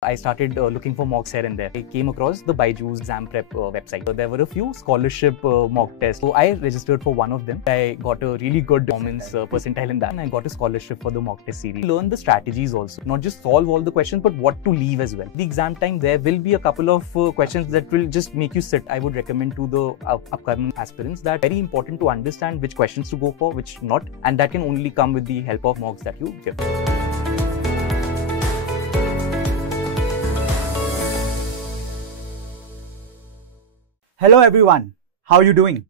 I started looking for mocks here and there. I came across the BYJU'S Exam Prep website. There were a few scholarship mock tests. So I registered for one of them. I got a really good performance percentile in that, and I got a scholarship for the mock test series. Learn the strategies also, not just solve all the questions, but what to leave as well. The exam time, there will be a couple of questions that will just make you sit. I would recommend to the upcoming aspirants that very important to understand which questions to go for, which not, and that can only come with the help of mocks that you give. Hello everyone, how are you doing?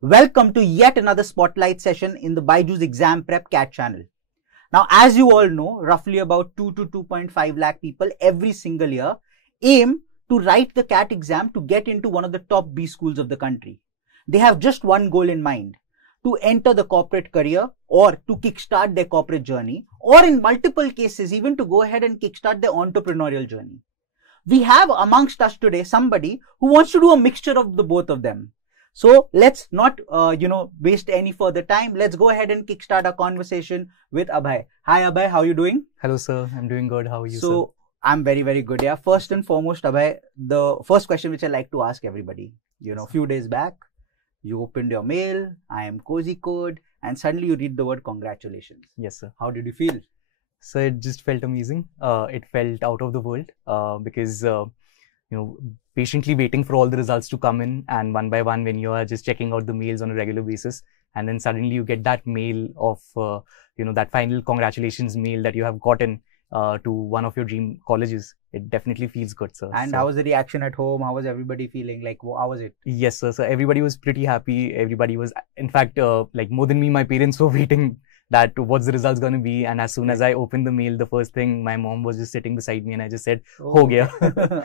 Welcome to yet another spotlight session in the BYJU'S Exam Prep CAT channel. Now, as you all know, roughly about 2 to 2.5 lakh people every single year aim to write the CAT exam to get into one of the top B schools of the country. They have just one goal in mind: to enter the corporate career or to kickstart their corporate journey, or in multiple cases, even to go ahead and kickstart their entrepreneurial journey. We have amongst us today somebody who wants to do a mixture of the both of them. So let's not, waste any further time. Let's go ahead and kickstart our conversation with Abhay. Hi Abhay, how are you doing? Hello sir, I'm doing good. How are you, sir? I'm very, very good. Yeah. First and foremost, Abhay, the first question which I like to ask everybody, a few days back, you opened your mail, IIM Kozhikode, and suddenly you read the word congratulations. Yes, sir. How did you feel? So it just felt amazing. It felt out of the world because, patiently waiting for all the results to come in, and one by one, when you are just checking out the mails on a regular basis, and then suddenly you get that mail of, that final congratulations mail that you have gotten to one of your dream colleges. It definitely feels good, sir. And how was the reaction at home? How was everybody feeling? Like, how was it? Yes, sir. So everybody was pretty happy. Everybody was, in fact, more than me, my parents were waiting that what's the results going to be. And as soon as I opened the mail, the first thing, my mom was just sitting beside me and I just said, Ho gaya.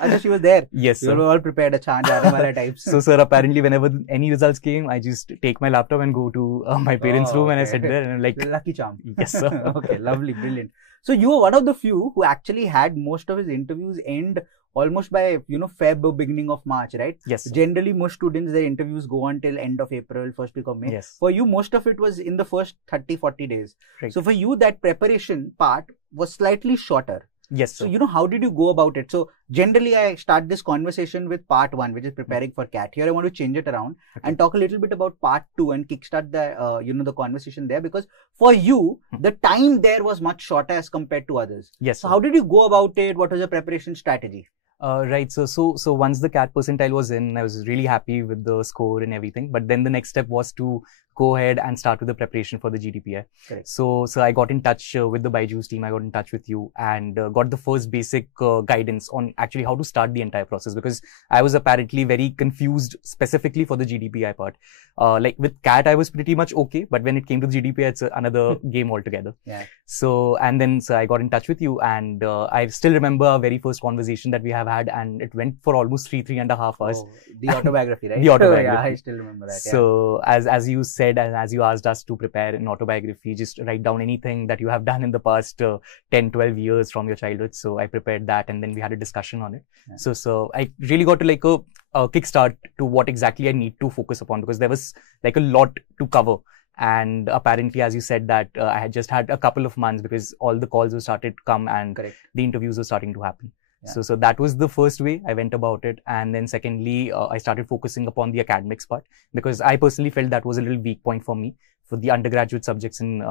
I just, you were there. Yes, sir. You were all prepared, types. So, sir, apparently whenever any results came, I just take my laptop and go to my parents' room and I sit there and I'm like... Lucky charm. Yes, sir. Okay, lovely, brilliant. So you were one of the few who actually had most of his interviews end almost by, Feb, beginning of March, right? Yes. Generally, most students, their interviews go on till end of April, first week of May. Yes. For you, most of it was in the first 30, 40 days. Right. So for you, that preparation part was slightly shorter. Yes, sir. So, how did you go about it? So generally, I start this conversation with part 1, which is preparing for CAT. Here, I want to change it around and talk a little bit about part 2 and kickstart the, the conversation there, because for you, the time there was much shorter as compared to others. Yes. So how did you go about it? What was your preparation strategy? Right. So once the CAT percentile was in, I was really happy with the score and everything. But then the next step was to go ahead and start with the preparation for the GDPI. Correct. So I got in touch with the BYJU'S team. I got in touch with you and got the first basic guidance on actually how to start the entire process, because I was apparently very confused specifically for the GDPI part. With CAT, I was pretty much okay, but when it came to the GDPI, it's another game altogether. Yeah. So I got in touch with you, and I still remember our very first conversation that we have had, and it went for almost 3.5 hours. Oh, the autobiography, right? The autobiography. Yeah, I still remember that. So as you said, and as you asked us to prepare an autobiography, just write down anything that you have done in the past 10, 12 years from your childhood. So I prepared that, and then we had a discussion on it. Yeah. So I really got to a kickstart to what exactly I need to focus upon, because there was a lot to cover. And apparently, as you said, that I had just had a couple of months because all the calls were started to come and the interviews were starting to happen. Yeah. So that was the first way I went about it. And then secondly, I started focusing upon the academics part, because I personally felt that was a little weak point for me for the undergraduate subjects in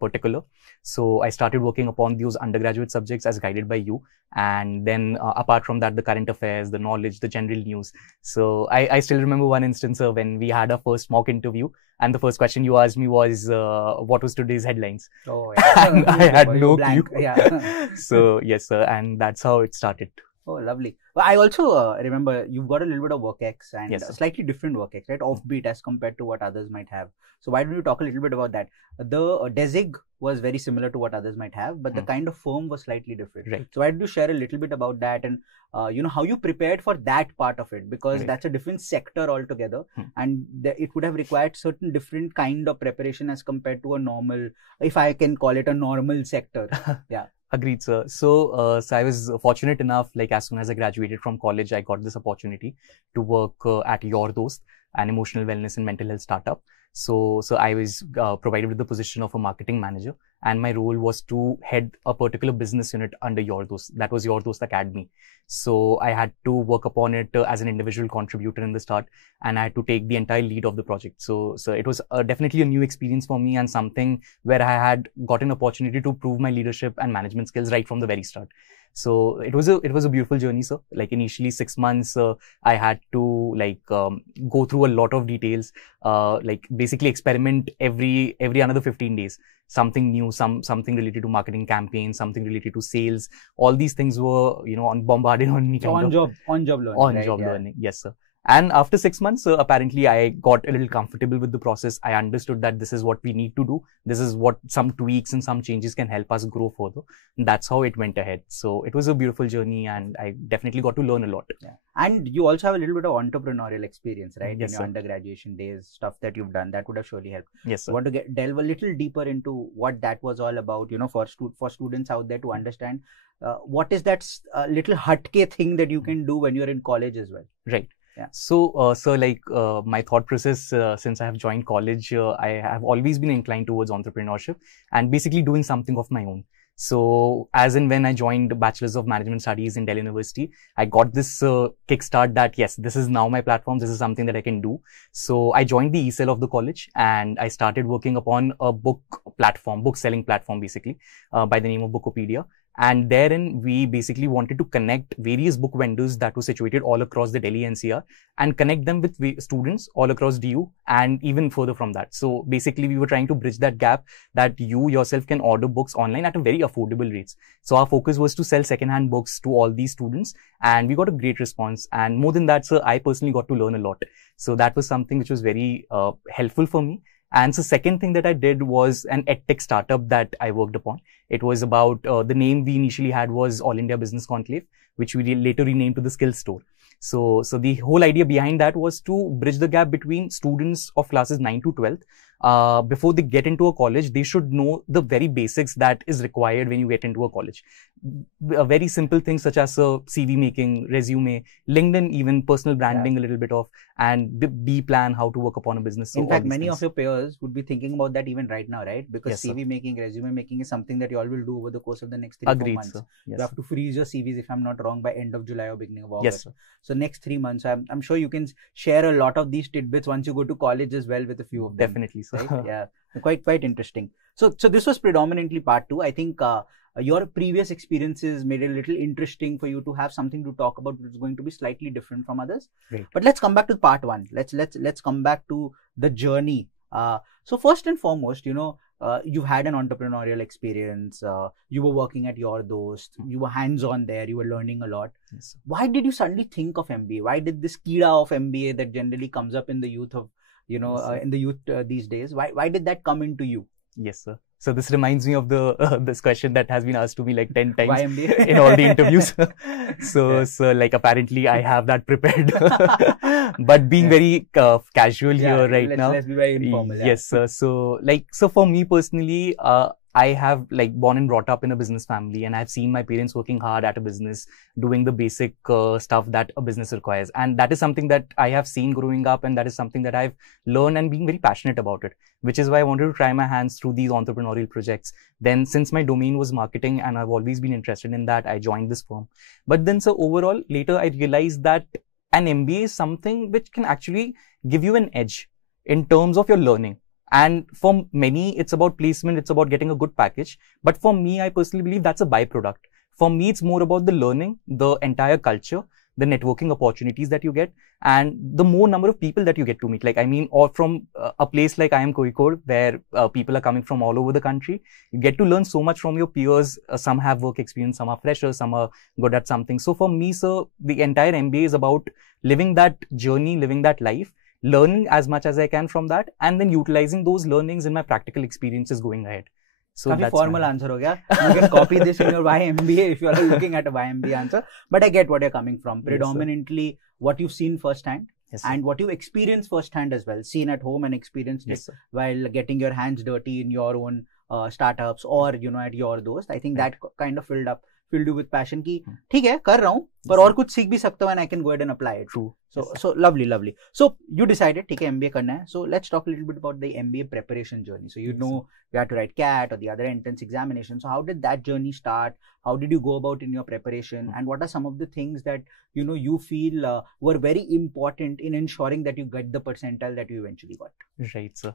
particular. So I started working upon those undergraduate subjects as guided by you. And then apart from that, the current affairs, the knowledge, the general news. So I still remember one instance when we had our first mock interview, and the first question you asked me was, what was today's headlines? Oh, yeah. And I had no clue. Yeah. So yes, sir. And that's how it started. Oh, lovely. Well, I also remember you've got a little bit of work X and yes, a slightly different work X, right? Offbeat as compared to what others might have. So why don't you talk a little bit about that? The DESIG was very similar to what others might have, but the kind of firm was slightly different. Right. So why don't you share a little bit about that and, how you prepared for that part of it? Because that's a different sector altogether, and it would have required certain different kind of preparation as compared to a normal, if I can call it a normal sector. Yeah. Agreed, sir. So I was fortunate enough, as soon as I graduated from college, I got this opportunity to work at Your Dost, an emotional wellness and mental health startup. So I was provided with the position of a marketing manager, and my role was to head a particular business unit under Your Dost. That was Your Dost Academy. So I had to work upon it as an individual contributor in the start, and I had to take the entire lead of the project. So it was definitely a new experience for me, and something where I had got an opportunity to prove my leadership and management skills right from the very start. So it was a beautiful journey, sir. Like initially 6 months, I had to go through a lot of details, like basically experiment every another 15 days. Something new, something related to marketing campaigns, something related to sales. All these things were, bombarded on me. So on job learning. On job learning, yes, sir. And after 6 months, apparently I got a little comfortable with the process. I understood that this is what we need to do. This is what some tweaks and some changes can help us grow further. And that's how it went ahead. So it was a beautiful journey, and I definitely got to learn a lot. Yeah. And you also have a little bit of entrepreneurial experience, right? Yes, in your undergraduation days, stuff that you've done, that would have surely helped. Yes, sir. I want to delve a little deeper into what that was all about, for students out there to understand what is that little hatke thing that you can do when you're in college as well. Right. Yeah. So, my thought process since I have joined college, I have always been inclined towards entrepreneurship and basically doing something of my own. So, as and when I joined Bachelor's of Management Studies in Delhi University, I got this kickstart that yes, this is now my platform. This is something that I can do. So, I joined the e-cell of the college, and I started working upon a book selling platform, basically by the name of Bookopedia. And therein, we basically wanted to connect various book vendors that were situated all across the Delhi NCR and connect them with students all across DU and even further from that. So basically, we were trying to bridge that gap that you yourself can order books online at a very affordable rates. So our focus was to sell secondhand books to all these students, and we got a great response. And more than that, sir, I personally got to learn a lot. So that was something which was very helpful for me. And so second thing that I did was an edtech startup that I worked upon. It was about, the name we initially had was All India Business Conclave, which we later renamed to the Skill Store. So the whole idea behind that was to bridge the gap between students of classes 9 to 12. Before they get into a college, they should know the very basics that is required when you get into a college. Very simple things such as CV making, resume, LinkedIn, even personal branding, a little bit of, and B plan, how to work upon a business. So in fact, many of your peers would be thinking about that even right now, right? Because yes, CV making, resume making is something that you all will do over the course of the next 3-4 months. Sir. Yes, you have to freeze your CVs, if I'm not wrong, by end of July or beginning of August. Yes, sir. So next 3 months, I'm sure you can share a lot of these tidbits once you go to college as well with a few of them. Definitely, sir. Right? Yeah, quite interesting. So this was predominantly part 2. I think your previous experiences made it a little interesting for you to have something to talk about, which is going to be slightly different from others. Right. But let's come back to part 1. Let's come back to the journey. So first and foremost, you've had an entrepreneurial experience. You were working at Your Dost. You were hands-on there. You were learning a lot. Yes, sir. Why did you suddenly think of MBA? Why did this kida of MBA that generally comes up in the youth of, yes, in the youth these days? Why did that come into you? Yes, sir. So this reminds me of the this question that has been asked to me like 10 times Why MBA? in all the interviews. So like apparently I have that prepared, but being very casual here right now. Let's be very informal. Yes, sir. So for me personally, I have born and brought up in a business family, and I've seen my parents working hard at a business, doing the basic stuff that a business requires. And that is something that I have seen growing up, and that is something that I've learned and being very passionate about it, which is why I wanted to try my hands through these entrepreneurial projects. Then since my domain was marketing and I've always been interested in that, I joined this firm. But then so overall, later I realized that an MBA is something which can actually give you an edge in terms of your learning. And for many, it's about placement, it's about getting a good package. But for me, I personally believe that's a byproduct. For me, it's more about the learning, the entire culture, the networking opportunities that you get, and the more number of people that you get to meet. Or from a place like IIM Kozhikode, where people are coming from all over the country, you get to learn so much from your peers. Some have work experience, some are freshers, some are good at something. So for me, sir, the entire MBA is about living that journey, living that life, learning as much as I can from that, and then utilizing those learnings in my practical experiences going ahead. So that's formal answer ho gaya. You can copy this in your YMBA if you are looking at a YMBA answer. But I get what you're coming from. Predominantly, yes, what you've seen firsthand, yes, and what you experienced firsthand as well. Seen at home and experienced, yes, it while getting your hands dirty in your own startups or at Your Dost. I think that kind of filled up filled you with passion कि ठीक है कर रहा हूँ पर और कुछ सीख भी सकता हूँ and I can go ahead and apply it. True. So lovely. So you decided ठीक है MBA करना है. So let's talk a little bit about the MBA preparation journey. So you know you had to write CAT or the other entrance examination. So how did that journey start? How did you go about in your preparation? And what are some of the things that you feel were very important in ensuring that you get the percentile that you eventually got? Right, sir.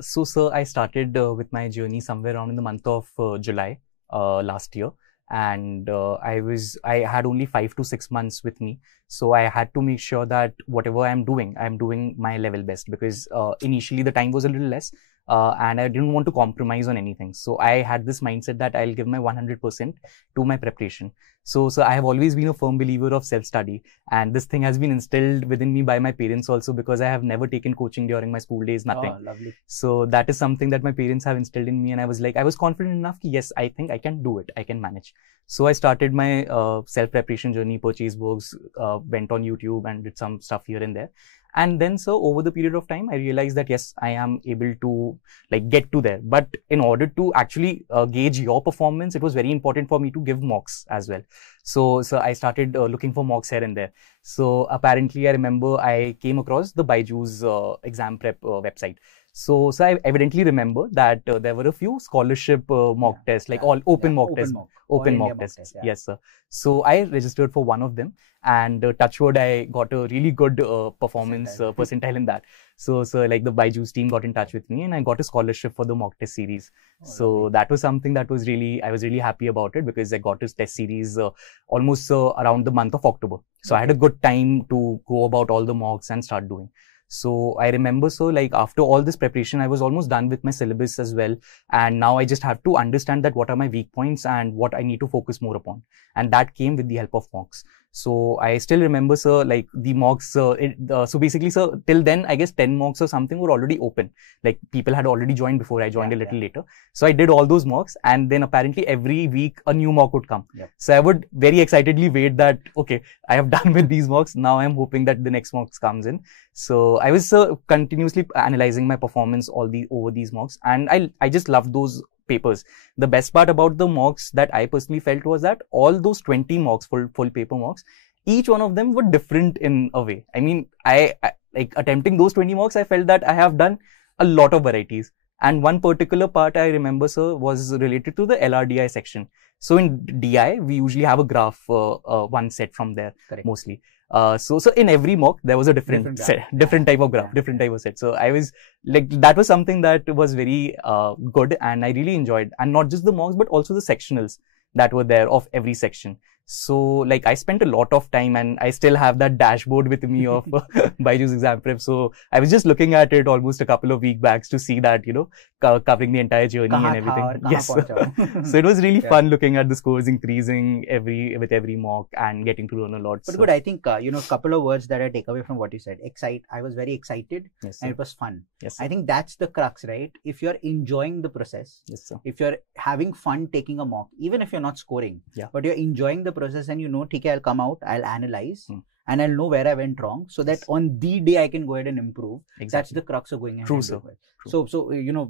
So, sir, I started with my journey somewhere around in the month of July last year, and I had only 5 to 6 months with me. So I had to make sure that whatever I'm doing my level best, because initially the time was a little less, and I didn't want to compromise on anything. So I had this mindset that I'll give my 100% to my preparation. So I have always been a firm believer of self-study, and this thing has been instilled within me by my parents also, because I have never taken coaching during my school days, nothing. Oh, lovely. So that is something that my parents have instilled in me, and I was confident enough that yes, I think I can do it, I can manage. So I started my self-preparation journey, purchased books, went on YouTube and did some stuff here and there. And then, so over the period of time, I realized that yes, I am able to get to there. But in order to actually gauge your performance, it was very important for me to give mocks as well. So I started looking for mocks here and there. So apparently, I remember I came across the BYJU'S Exam Prep website. So I evidently remember that there were a few scholarship mock tests, all open mock tests. Open mock tests. Yes, sir. So I registered for one of them, and touchwood, I got a really good performance percentile in that. So the BYJU'S team got in touch with me, and I got a scholarship for the mock test series. So that was something that was I was really happy about it, because I got this test series almost around the month of October. So I had a good time to go about all the mocks and start doing. So I remember, after all this preparation, I was almost done with my syllabus as well. And now I just have to understand that what are my weak points and what I need to focus more upon. And that came with the help of mocks. So I still remember, sir, the mocks, so basically, sir, till then, I guess 10 mocks or something were already open. People had already joined before I joined a little later. So I did all those mocks, and then apparently every week a new mock would come. So I would very excitedly wait that, okay, I have done with these mocks. Now I'm hoping that the next mocks comes in. So I was continuously analyzing my performance over these mocks, and I just loved those papers. The best part about the mocks that I personally felt was that all those 20 mocks, full paper mocks, each one of them were different in a way. I mean, I attempting those 20 mocks, I felt that I have done a lot of varieties. And one particular part I remember, sir, was related to the LRDI section. So in DI, we usually have a graph, one set from there. Correct. Mostly. So in every mock, there was a different type of graph, different type of set. So I was that was something that was very good, and I really enjoyed. And not just the mocks, but also the sectionals that were there of every section. So I spent a lot of time, and I still have that dashboard with me of BYJU'S Exam Prep. So I was just looking at it almost a couple of weeks back to see that, covering the entire journey and everything. Yes. So it was really fun looking at the scores increasing with every mock and getting to learn a lot. But good, I think, a couple of words that I take away from what you said. I was very excited, and it was fun. Yes, I think that's the crux, right? If you're enjoying the process, yes, sir. If you're having fun taking a mock, even if you're not scoring, but you're enjoying the process, and okay, I'll come out, I'll analyze, and I'll know where I went wrong, so that on the day I can go ahead and improve. Exactly. That's the crux of going ahead. True, sir. So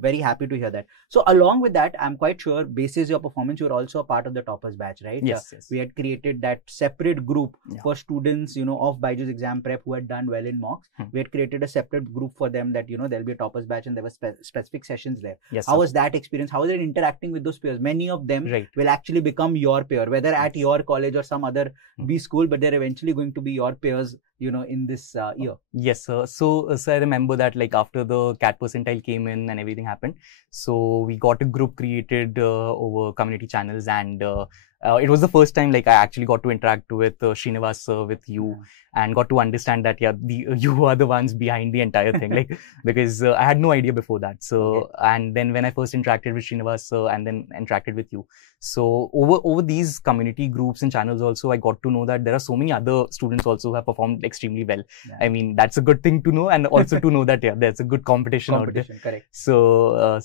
very happy to hear that. So along with that, I'm quite sure, basis your performance, you're also a part of the Topless Batch, right? Yes. We had created that separate group for students, of BYJU'S Exam Prep who had done well in mocks. We had created a separate group for them that, there'll be a Topless Batch, and there were specific sessions there. Yes, how was that experience? How was it interacting with those peers? Many of them will actually become your peer, whether at your college or some other B school, but they're eventually going to be your peers, in this year. Yes, sir. So I remember that after the CAT percentile came in and everything happened, so we got a group created over community channels, and it was the first time I actually got to interact with Srinivas sir, with you, and got to understand that you are the ones behind the entire thing, because I had no idea before that. So and then when I first interacted with Srinivas sir, and then interacted with you, so over these community groups and channels also, I got to know that there are so many other students also who have performed extremely well. I mean, that's a good thing to know, and also to know that there's a good competition out there. Correct. So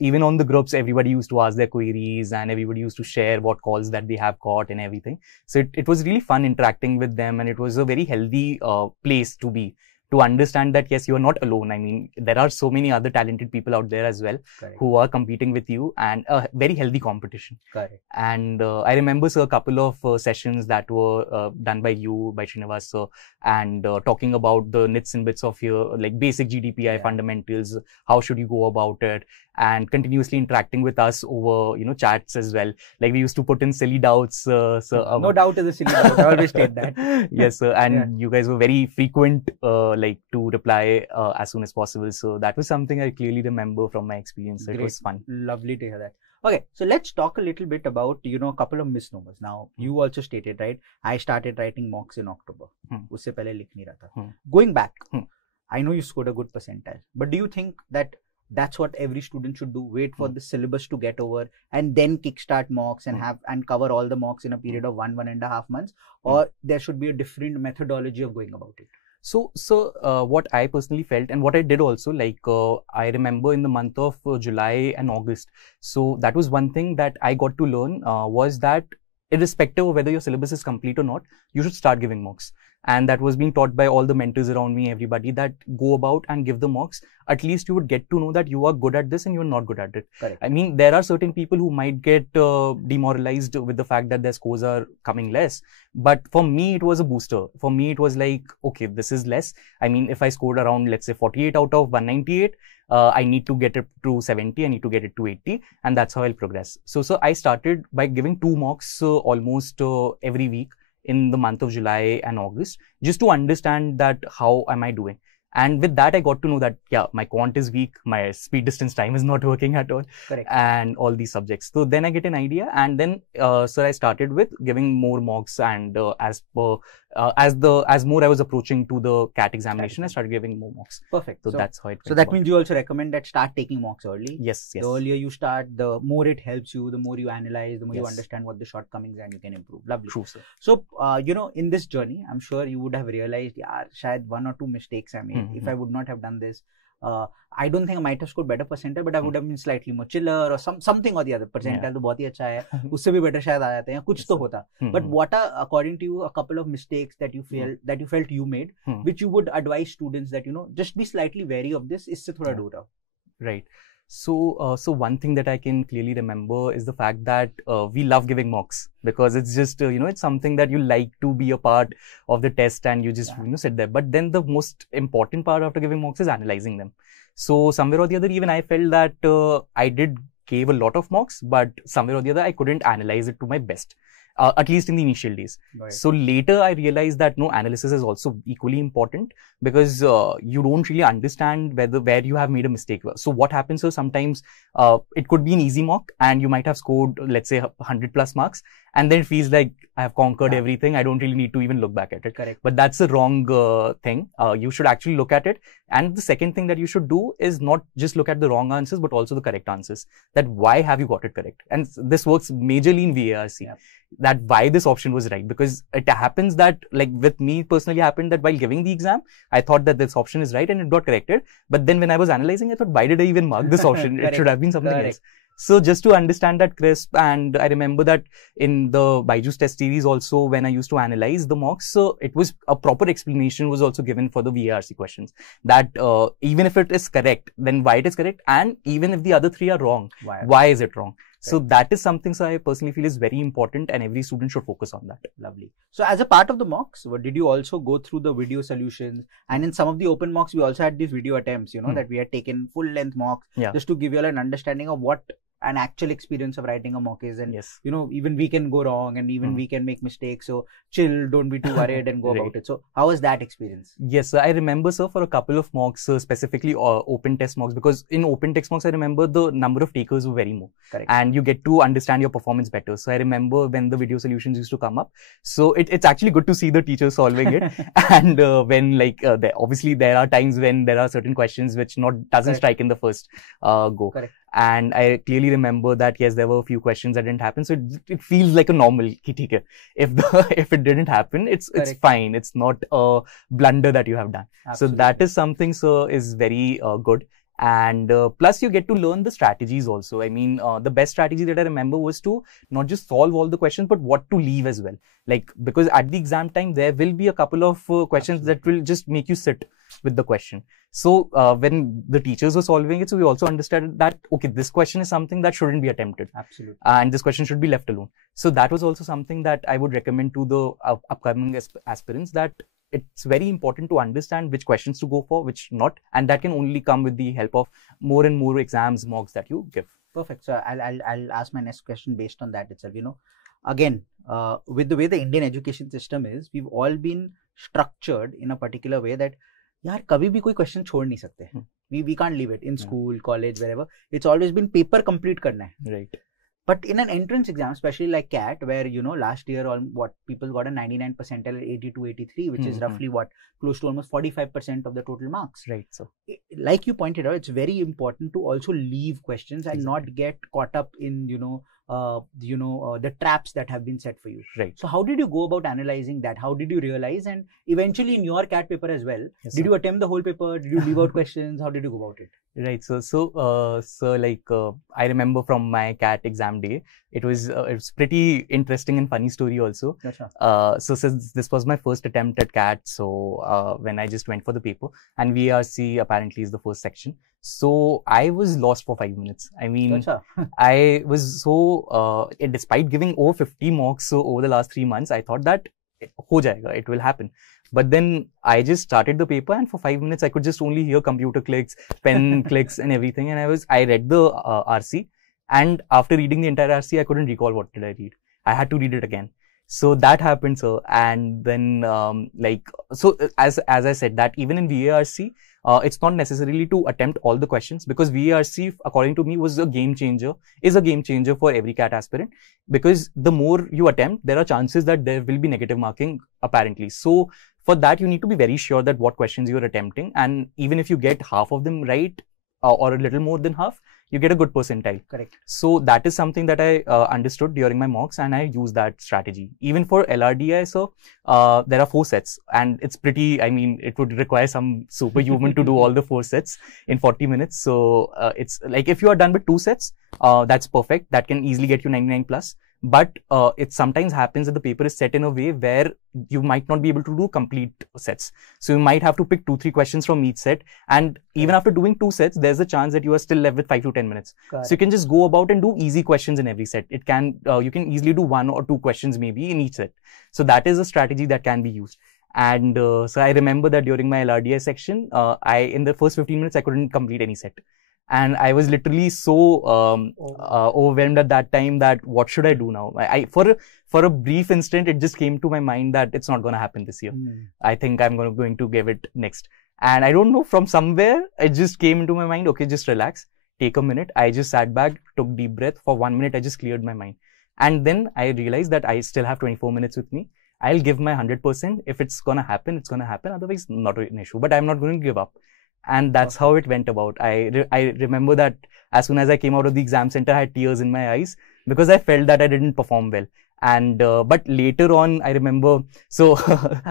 even on the groups, everybody used to ask their queries, and everybody used to share what calls that they have got and everything. So it was really fun interacting with them, and it was a very healthy place to be, to understand that yes, you are not alone. I mean, there are so many other talented people out there as well who are competing with you, and a very healthy competition. And I remember, sir, a couple of sessions that were done by you, by Srinivas sir, and talking about the nits and bits of your like basic GDPI fundamentals, how should you go about it, and continuously interacting with us over, you know, chats as well. Like we used to put in silly doubts. So no doubt is a silly doubt. I always state that. Yes, sir. And you guys were very frequent, like to reply as soon as possible. So that was something I clearly remember from my experience. It was fun. Lovely to hear that. Okay, so let's talk a little bit about, you know, a couple of misnomers. Now, you also stated, right, I started writing mocks in October. Usse pehle likh nahi raha tha. Going back, I know you scored a good percentile, but do you think that that's what every student should do? Wait for the syllabus to get over and then kickstart mocks and have and cover all the mocks in a period of 1.5 months, or there should be a different methodology of going about it? So, what I personally felt and what I did also, like I remember in the month of July and August. So that was one thing that I got to learn was that irrespective of whether your syllabus is complete or not, you should start giving mocks. And that was being taught by all the mentors around me, everybody, that go about and give the mocks. At least you would get to know that you are good at this and you're not good at it. I mean, there are certain people who might get demoralized with the fact that their scores are coming less. But for me, it was a booster. For me, it was like, okay, this is less. I mean, if I scored around, let's say 48 out of 198, I need to get it to 70, I need to get it to 80, and that's how I'll progress. So I started by giving 2 mocks almost every week in the month of July and August, just to understand that how am I doing. And with that, I got to know that, yeah, my quant is weak, my speed distance time is not working at all, and all these subjects. So then I get an idea, and then, I started with giving more mocks, and as more I was approaching to the CAT examination, I started giving more mocks. Perfect. So that's how it went. So that means you also recommend that start taking mocks early. Yes. The earlier you start, the more it helps you, the more you analyze, the more you understand what the shortcomings and you can improve. Lovely. True, sir. So, you know, in this journey, I'm sure you would have realized, yeah, shayad 1 or 2 mistakes I made. If I would not have done this, I don't think I might have scored better percentile, but I would have been slightly more chiller or something or the other. Percentile तो बहुत ही अच्छा है, उससे भी better शायद आ जाते हैं, कुछ तो होता. But what are, according to you, a couple of mistakes that you felt you made, which you would advise students that, you know, just be slightly wary of this, इससे थोड़ा दूर रहो. Right. So one thing that I can clearly remember is the fact that we love giving mocks, because it's just, you know, it's something that you like to be a part of the test and you just, you know, sit there. But then the most important part after giving mocks is analyzing them. So somewhere or the other, even I felt that I did gave a lot of mocks, but somewhere or the other, I couldn't analyze it to my best. At least in the initial days. So later I realized that no, analysis is also equally important, because you don't really understand where you have made a mistake. So what happens is sometimes it could be an easy mock and you might have scored, let's say 100 plus marks, and then it feels like I have conquered everything. I don't really need to even look back at it. But that's the wrong thing. You should actually look at it. And the second thing that you should do is not just look at the wrong answers, but also the correct answers. That why have you got it correct? And this works majorly in VARC. That why this option was right, because it happens that, like with me personally, happened that while giving the exam, I thought that this option is right and it got corrected. But then when I was analyzing, I thought, why did I even mark this option? It should have been something else. So just to understand that crisp, and I remember that in the BYJU'S test series also, when I used to analyze the mocks, so it was a proper explanation was also given for the VARC questions, that even if it is correct, then why it is correct, and even if the other 3 are wrong, why is it wrong? So that is something, so I personally feel is very important, and every student should focus on that. Lovely. So as a part of the mocks, did you also go through the video solutions? And in some of the open mocks, we also had these video attempts, you know, that we had taken full length mocks, just to give you all an understanding of what an actual experience of writing a mock is. And, you know, even we can go wrong and even we can make mistakes. So chill, don't be too worried and go about it. So how was that experience? Yes, sir. I remember, sir, for a couple of mocks, specifically open test mocks, because in open text mocks, I remember the number of takers were very more. And you get to understand your performance better. So I remember when the video solutions used to come up. So it's actually good to see the teacher solving it. And when like, obviously there are times when there are certain questions which doesn't strike in the first go. And I clearly remember that, yes, there were a few questions that didn't happen. So it feels like a normal, if it didn't happen, it's fine. It's not a blunder that you have done. So that is something, sir, is very good. And plus you get to learn the strategies also. I mean, the best strategy that I remember was to not just solve all the questions, but what to leave as well. Like, because at the exam time, there will be a couple of questions that will just make you sit. with the question. So when the teachers were solving it, so we also understood that, okay, this question is something that shouldn't be attempted. Absolutely. And this question should be left alone. So that was also something that I would recommend to the upcoming aspirants, that it's very important to understand which questions to go for, which not, and that can only come with the help of more and more exams, mocks that you give. Perfect. So I'll ask my next question based on that itself. Again, with the way the Indian education system is, we've all been structured in a particular way that यार कभी भी कोई question छोड़ नहीं सकते. We can't leave it in school, college, wherever. It's always been paper complete करना है. Right. But in an entrance exam, especially like CAT, where last year people got a 99 percentile at 82, 83, which is roughly close to almost 45% of the total marks. Right. So, like you pointed out, it's very important to also leave questions and not get caught up in the traps that have been set for you. Right. So how did you go about analyzing that? How did you realize? And eventually in your CAT paper as well, did you attempt the whole paper? Did you leave out questions? How did you go about it? Right. So I remember from my CAT exam day, it was pretty interesting and funny story also. So since this was my first attempt at CAT, so when I just went for the paper, and VRC apparently is the first section, so I was lost for 5 minutes. I mean, I was so despite giving over 50 mocks over the last 3 months, I thought that ho jayega, it will happen. But then I just started the paper, and for 5 minutes I could just only hear computer clicks, pen clicks and everything. And I read the RC, and after reading the entire RC, I couldn't recall what did I read. I had to read it again. So that happened, sir. And then as I said, that even in VARC, it's not necessarily to attempt all the questions, because VARC, according to me, is a game changer for every CAT aspirant, because the more you attempt, there are chances that there will be negative marking apparently. So for that, you need to be very sure that what questions you are attempting, and even if you get half of them right or a little more than half, you get a good percentile. Correct. So that is something that I understood during my mocks, and I use that strategy. Even for LRDI, so there are 4 sets, and it's pretty, I mean, it would require some superhuman to do all the 4 sets in 40 minutes. So it's like, if you are done with 2 sets, that's perfect. That can easily get you 99 plus. But it sometimes happens that the paper is set in a way where you might not be able to do complete sets. So you might have to pick 2-3 questions from each set. And even after doing 2 sets, there's a chance that you are still left with 5 to 10 minutes. So you can just go about and do easy questions in every set. It can, you can easily do 1 or 2 questions maybe in each set. So that is a strategy that can be used. And so I remember that during my LRDI section, in the first 15 minutes, I couldn't complete any set. And I was literally so overwhelmed at that time that what should I do now? For a brief instant, it just came to my mind that it's not going to happen this year. I think I'm going to give it next. And I don't know, from somewhere, it just came into my mind, okay, just relax, take a minute. I just sat back, took deep breath. For 1 minute, I just cleared my mind. And then I realized that I still have 24 minutes with me. I'll give my 100%. If it's going to happen, it's going to happen. Otherwise, not an issue. But I'm not going to give up. And that's how it went about. I remember that as soon as I came out of the exam center, I had tears in my eyes because I felt that I didn't perform well. And but later on, I remember, so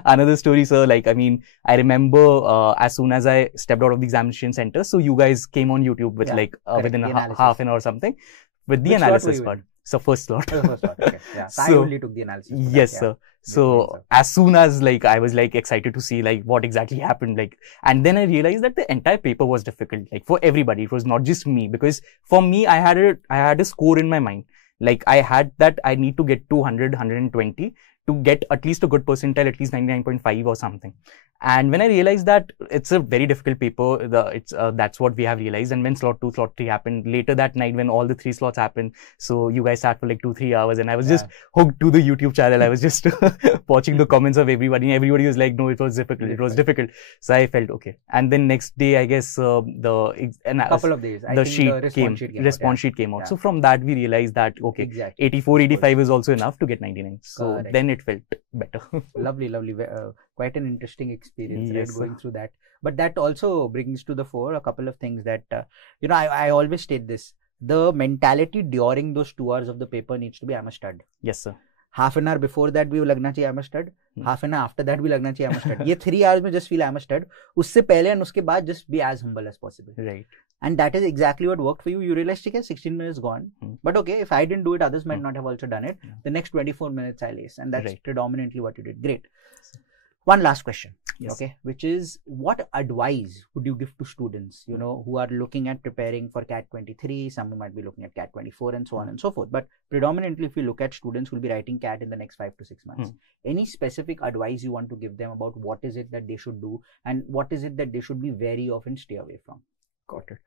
another story, sir, like, I mean, I remember as soon as I stepped out of the examination center, so you guys came on YouTube with within half an hour or something with the analysis part. So first slot. Okay. Yeah. So I only took the analysis. Yes, sir. So as soon as I was excited to see what exactly happened, and then I realized that the entire paper was difficult, for everybody. It was not just me, because for me, I had a score in my mind. I had that I need to get 200, 120 to get at least a good percentile, at least 99.5 or something. And when I realized that it's a very difficult paper, that's what we have realized. And when slot 2, slot 3 happened later that night, when all the 3 slots happened, so you guys sat for 2-3 hours, and I was just hooked to the YouTube channel. I was just watching the comments of everybody, and everybody was like, no, it was difficult. It was difficult. So I felt okay. And then next day, I guess couple of days, the response sheet came out. So from that, we realized that, okay, 84, 85 is also enough to get 99. So then it felt better. Lovely. Quite an interesting experience, right? Going through that. But that also brings to the fore a couple of things that, I always state this. The mentality during those 2 hours of the paper needs to be, I'm a stud. Yes, sir. Half an hour before that भी लगना चाहिए I'm a stud. Half an hour after that भी लगना चाहिए I'm a stud. ये 3 hours में just feel I'm a stud. उससे पहले and उसके बाद just be as humble as possible. Right. And that is exactly what worked for you. You realized, okay, 16 minutes gone. But okay, if I didn't do it, others might not have also done it. The next 24 minutes I'll ace. And that's predominantly what you did. Great. One last question. Yes. Okay, which is what advice would you give to students, who are looking at preparing for CAT 23, some who might be looking at CAT 24 and so on and so forth. But predominantly, if you look at students who will be writing CAT in the next 5 to 6 months, any specific advice you want to give them about what is it that they should do and what is it that they should be wary of and stay away from? Got it.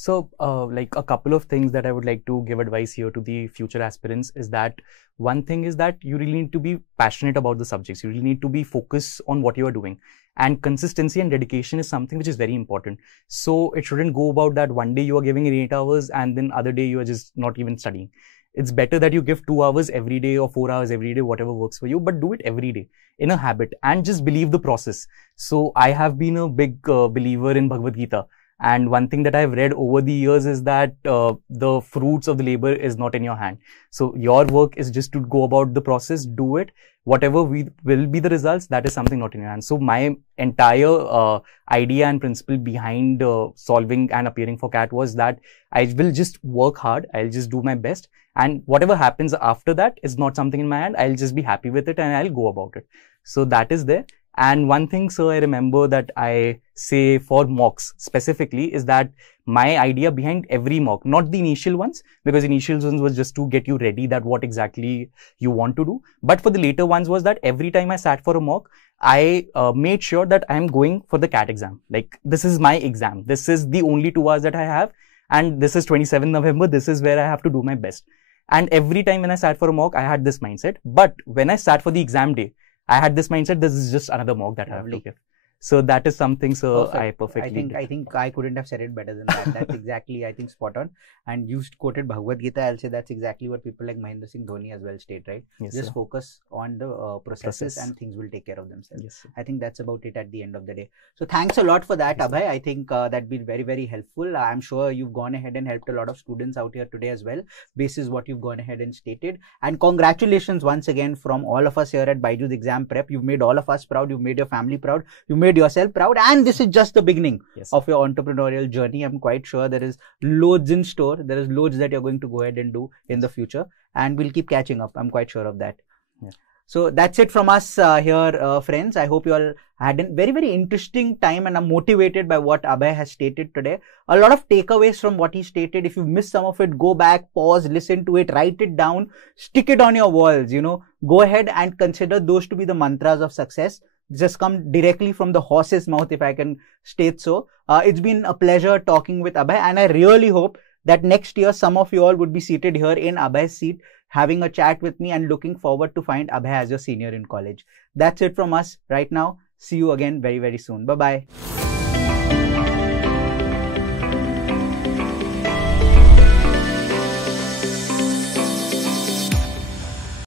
So, like a couple of things that I would like to give advice here to the future aspirants is that one thing is that you really need to be passionate about the subjects. You really need to be focused on what you are doing. And consistency and dedication is something which is very important. So it shouldn't go about that one day you are giving 8 hours and then other day you are just not even studying. It's better that you give 2 hours every day or 4 hours every day, whatever works for you, but do it every day in a habit and just believe the process. So I have been a big believer in Bhagavad Gita. And one thing that I've read over the years is that the fruits of the labor is not in your hand. So your work is just to go about the process, do it. Whatever will be the results, that is something not in your hand. So my entire idea and principle behind solving and appearing for CAT was that I will just work hard. I'll just do my best. And whatever happens after that is not something in my hand. I'll just be happy with it and I'll go about it. So that is there. And one thing, sir, I remember that I say for mocks specifically is that my idea behind every mock, not the initial ones, because initial ones was just to get you ready that what exactly you want to do. But for the later ones was that every time I sat for a mock, I made sure that I'm going for the CAT exam. Like, this is my exam. This is the only 2 hours that I have. And this is 27 November. This is where I have to do my best. And every time when I sat for a mock, I had this mindset. But when I sat for the exam day, I had this mindset, this is just another mock that I have to give. So that is something, so Perfect. I perfectly I think I couldn't have said it better than that. That's exactly, I think, spot on. And you quoted Bhagavad Gita. I'll say that's exactly what people like Mahendra Singh Dhoni as well state, right? Yes, just sir. focus on the processes and things will take care of themselves. Yes, sir. I think that's about it at the end of the day. So thanks a lot for that, Abhay. I think that'd been very, very helpful. I'm sure you've gone ahead and helped a lot of students out here today as well, basis what you've gone ahead and stated. And congratulations once again from all of us here at BYJU'S Exam Prep. You've made all of us proud. You've made your family proud. You made yourself proud. And this is just the beginning of your entrepreneurial journey. I'm quite sure there is loads in store. There is loads that you're going to go ahead and do in the future. And we'll keep catching up. I'm quite sure of that. Yeah. So that's it from us here, friends. I hope you all had a very, very interesting time and are motivated by what Abhay has stated today. A lot of takeaways from what he stated. If you missed some of it, go back, pause, listen to it, write it down, stick it on your walls, Go ahead and consider those to be the mantras of success. Just come directly from the horse's mouth, if I can state so. It's been a pleasure talking with Abhay, and I really hope that next year some of you all would be seated here in Abhay's seat, having a chat with me and looking forward to find Abhay as your senior in college. That's it from us right now. See you again very, very soon. Bye-bye.